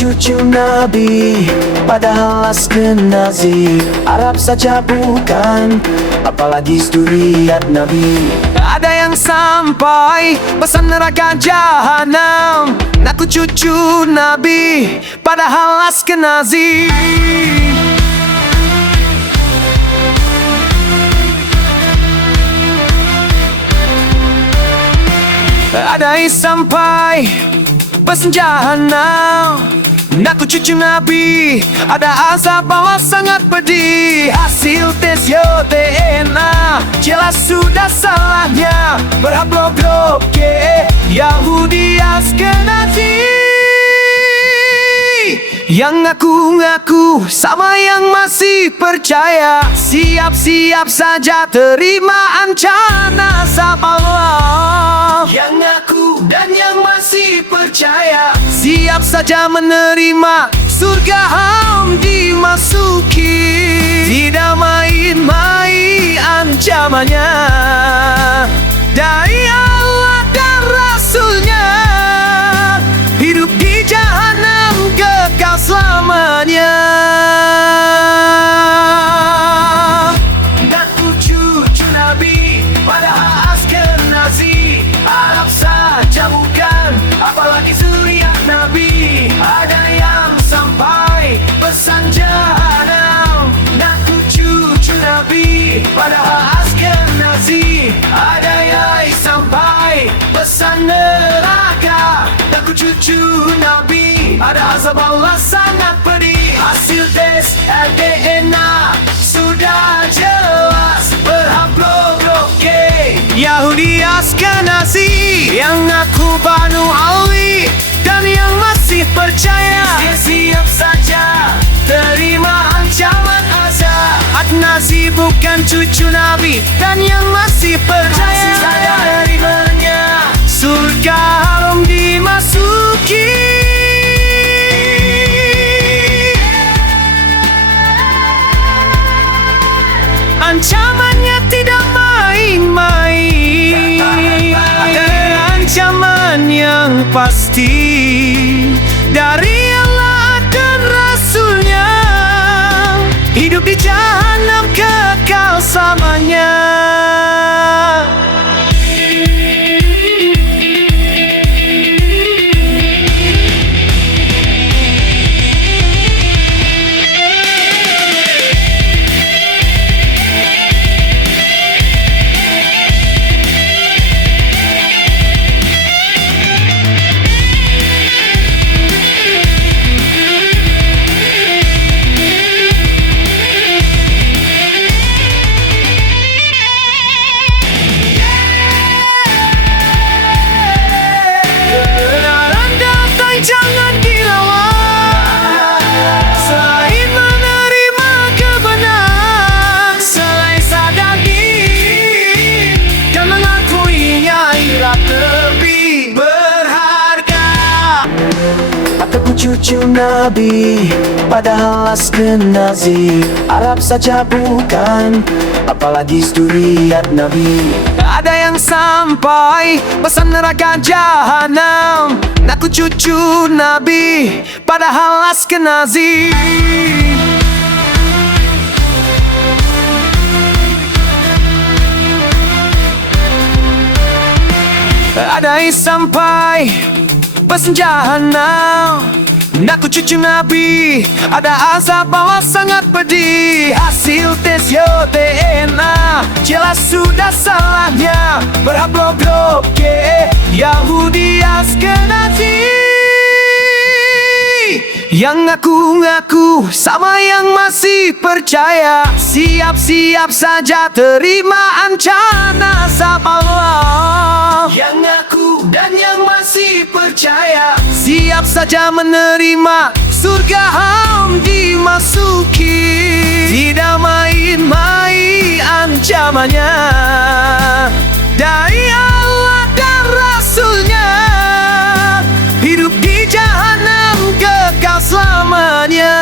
cucu Nabi, padahal Askenazi Arab saja bukan, apalagi zuriat Nabi. Ada yang sampai pesan neraka jahanam, ngaku cucu Nabi, padahal Askenazi. Ada yang sampai pesan jahanam, ngaku cucu Nabi, ada azab bawah sangat pedih. Hasil tes DNA jelas sudah salahnya, berhablok Yahudi Askenazi. Yang ngaku-ngaku sama yang masih percaya, siap-siap saja terima ancaman azab Allah. Yang ngaku dan yang masih percaya, siap saja menerima surga dimasuki. Tidak main-main ancamannya dari Allah dan Rasulnya, hidup di jahanam kekal selamanya. Ngaku cucu Nabi, padahal Askenazi Arab saja bukan, apalagi zuriat Nabi. Ada yang sampai pesan jahanam, ngaku cucu Nabi, padahal Askenazi. Ada yang sampai pesan neraka, ngaku cucu Nabi, ada azab Allah sangat pedih. Hasil tes DNA sudah jelas, berhablok Yahudi Askenazi. Yang ngaku Banu Alwi dan yang masih percaya, siap saja terima ancaman azab. Nazi bukan cucu Nabi dan yang masih percaya, terimanya surga haram dimasuki. Ancamannya tidak main-main, ancaman yang pasti dari Allah dan Rasulnya, hidup di jahanam kekal selamanya. Cucu Nabi, padahal Askenazi Arab saja bukan, apalagi zuriat Nabi. Ada yang sampai pesan neraka jahanam, ngaku cucu Nabi, padahal Askenazi. Ada yang sampai pesan jahanam, ngaku cucu Nabi, ada azab bawah sangat pedih. Hasil tes DNA jelas sudah salahnya, berhablok Yahudi Askenazi. Yang ngaku-ngaku sama yang masih percaya, siap-siap saja terima ancaman azab Allah. Yang ngaku dan yang masih percaya, siap saja menerima surga dimasuki. Tidak main-main ancamannya dari Allah dan Rasulnya, hidup di jahanam kekal selamanya.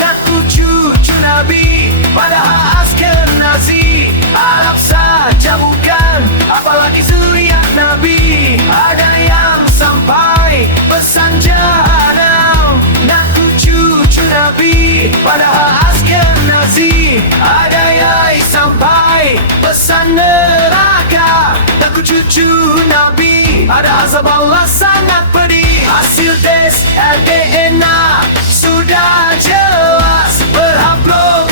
Ngaku cucu Nabi, padahal Askenazi Arab saja bukan, apalagi zuriat Nabi. Ada yang Aku cucu Nabi, ada azab Allah sangat pedih. Hasil tes DNA sudah jelas, berhablog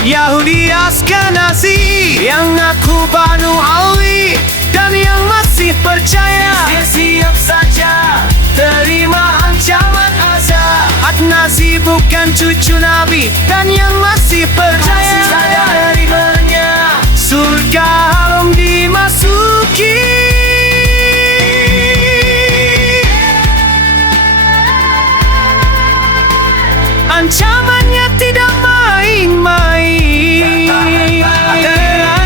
Yahudi Askenazi yang ngaku Banu Ali, dan yang masih percaya siap saja terima ancaman azab. Nazi bukan cucu Nabi, dan yang masih percaya terimanya surga haram dimasuki. Ancamannya tidak main-main,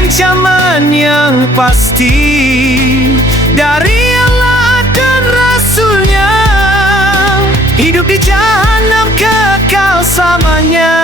ancaman yang pasti dari Allah dan Rasulnya. Hidup di jahanam kekal selamanya.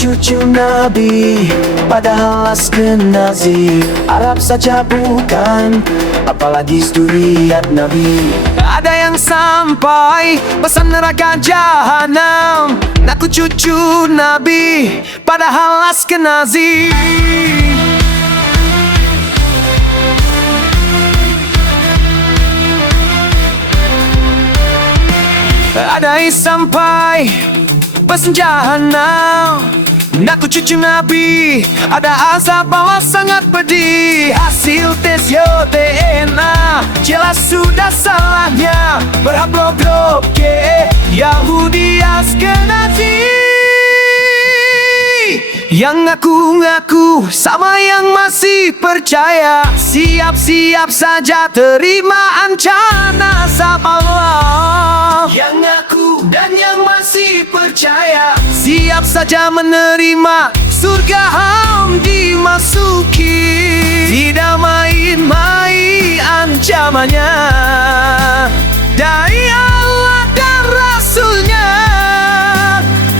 Cucu Nabi, padahal Askenazi, Arab saja bukan, apalagi zuriat Nabi. Ada yang sampai pesan neraka jahanam, ngaku cucu Nabi, padahal Askenazi. Ada yang sampai pesan jahanam, ngaku cucu Nabi, ada azab Allah sangat pedih. Hasil tes DNA jelas sudah salahnya, berhablog Yahudi Askenazi yang ngaku-ngaku sama yang masih percaya. Siap-siap saja terima ancaman azab Allah. Yang ngaku dan yang masih percaya siap saja menerima surga haram dimasuki. Tidak main-main ancamannya dari Allah dan Rasulnya.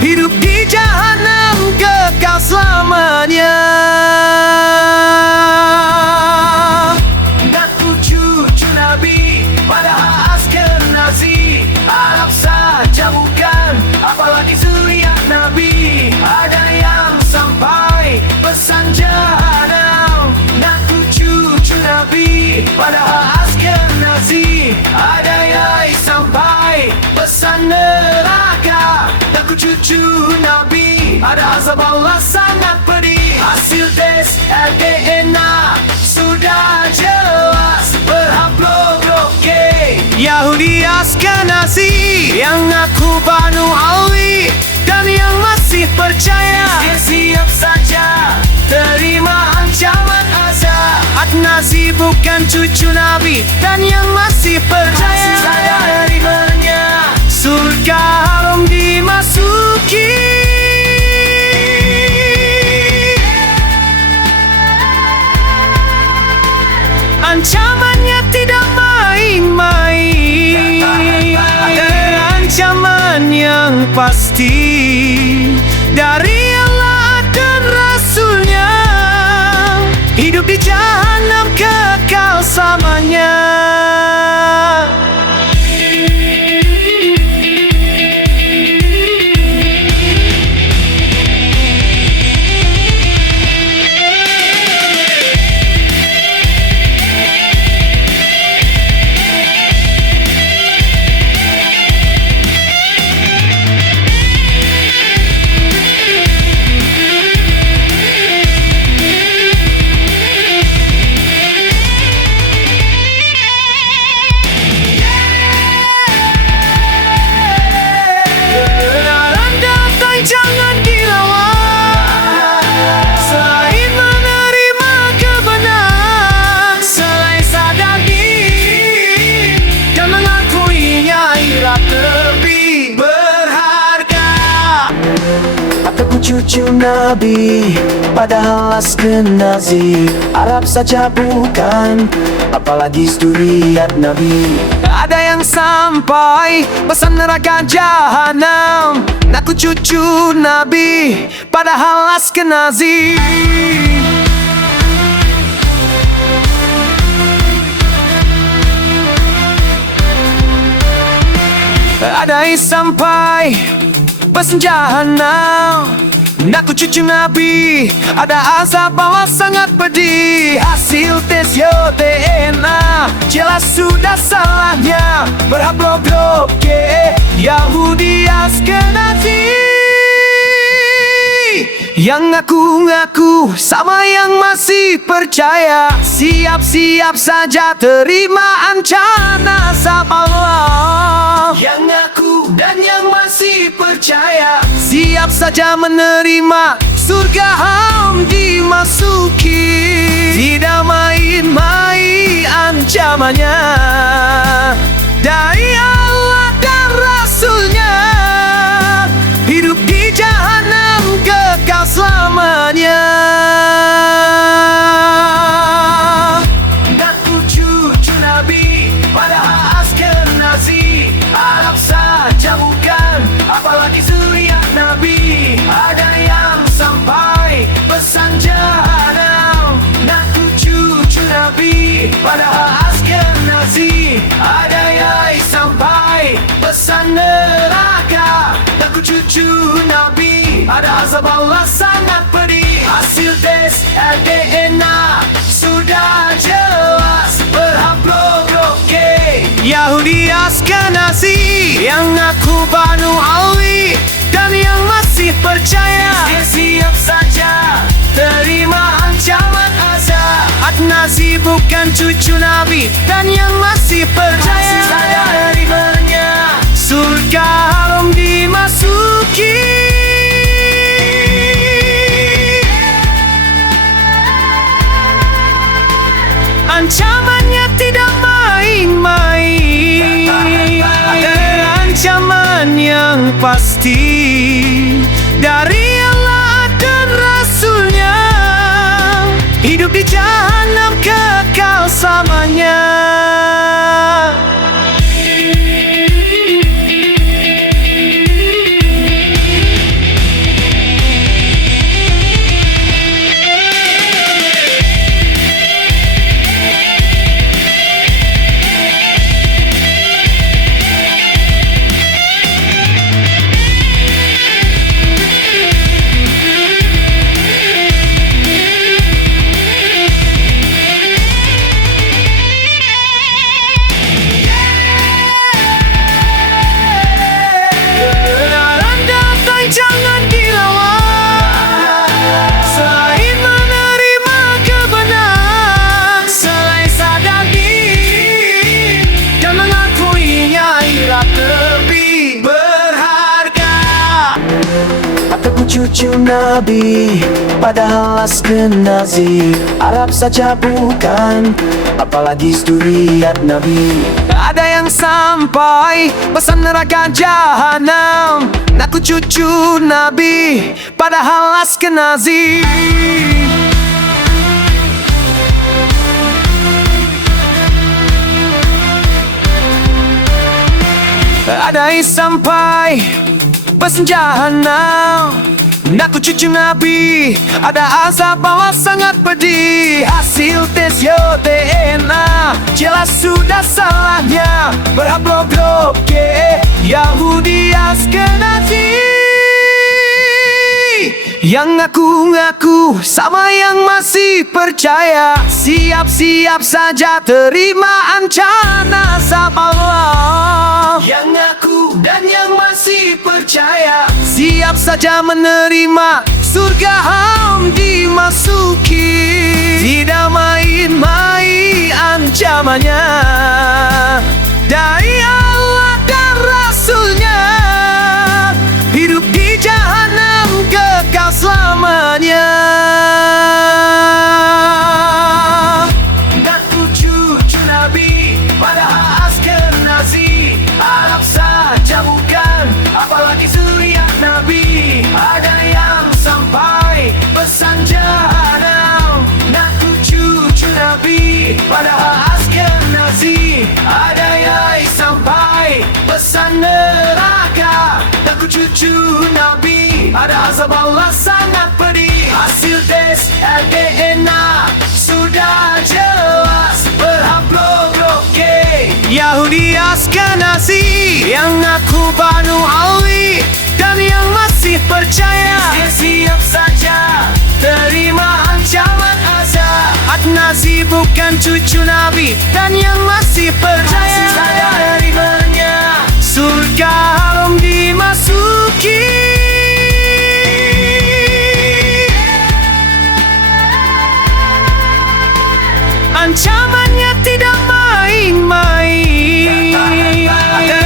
Hidup di jahanam kekal selamanya. Ngaku cucu Nabi, padahal Askenazi, Arab saja bukan, apalagi zuriat Nabi. Ada yang sampai pesan jahanam, ngaku cucu Nabi, padahal Askenazi. Ada yang sampai pesan neraka, ngaku cucu Nabi, ada azab Allah sangat pedih. Hasil tes DNA sudah jelas, berhablog Yahudi Askenazi yang ngaku Banu Ali, dan yang masih percaya siap saja terima ancaman azab. Nazi bukan cucu Nabi, dan yang masih percaya terimanya surga haram dimasuki. Ancamannya tidak main-main, ancaman yang pasti dari Allah dan Rasulnya. Hidup di jahanam kekal selamanya. cucu Nabi, padahal Askenazi Arab saja bukan, apalagi zuriat Nabi. Ada yang sampai pesan neraka jahanam, ngaku cucu Nabi, padahal Askenazi. Ada yang sampai pesan jahanam, ngaku cucu Nabi, ada azab bawah sangat pedih. Hasil tes DNA jelas sudah salahnya, berhablok Yahudi Askenazi. Yang ngaku-ngaku sama yang masih percaya, siap-siap saja terima ancaman azab Allah. Yang ngaku dan yang masih percaya, siap saja menerima surga ham dimasuki. Tidak main-main ancamannya dari Allah dan Rasulnya, hidup di jahanam kekal selamanya. Ngaku cucu Nabi, padahal Askenazi Arab saja bukan, apalagi zuriat Nabi. Ada yang sampai pesan jahanam, ngaku cucu Nabi, padahal Askenazi. Ada yang sampai pesan neraka, ngaku cucu Nabi, ada azab Allah sangat pedih. Hasil tes DNA sudah jelas, berhablok Yahudi Askenazi. Yang ngaku Banu Ali dan yang masih percaya, siap saja terima ancaman azab. Nazi bukan cucu Nabi dan yang masih percaya, saya terimanya surga haram dimasuki. Ancamannya tidak main-main, ancaman yang pasti dari Allah dan Rasulnya, hidup di jahanam kekal selamanya. Cucu Nabi, padahal Askenazi Arab saja bukan, apalagi zuriat Nabi. Ada yang sampai pesan neraka jahanam, ngaku cucu Nabi, padahal Askenazi. Ada yang sampai pesan jahanam, ngaku cucu Nabi, ada azab bawah sangat pedih. Hasil tes DNA jelas sudah salahnya, berhablok Yahudi Askenazi. Yang ngaku-ngaku sama yang masih percaya, siap-siap saja terima ancaman azab Allah. Yang ngaku dan yang masih percaya, siap saja menerima surga ham dimasuki. Tidak main-main ancamannya dari Allah dan Rasulnya, hidup di jahanam kekal selamanya. Ngaku cucu Nabi, padahal Askenazi Arab saja bukan, apalagi zuriat Nabi. Ada yang sama dan neraka. Aku cucu Nabi, ada azab Allah sangat pedih. Hasil tes DNA sudah jelas berhablogok gay. Yahudi Askenazi yang ngaku Banu Ali dan yang masih percaya, siap saja terima ancaman azab. Nazi bukan cucu Nabi dan yang masih percaya, saya terimanya surga haram dimasuki. Ancamannya tidak main-main, ada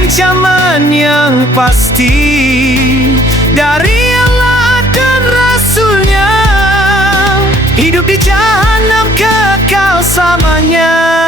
ancaman yang pasti dari Allah dan Rasulnya. Hidup di jahanam kekal selamanya.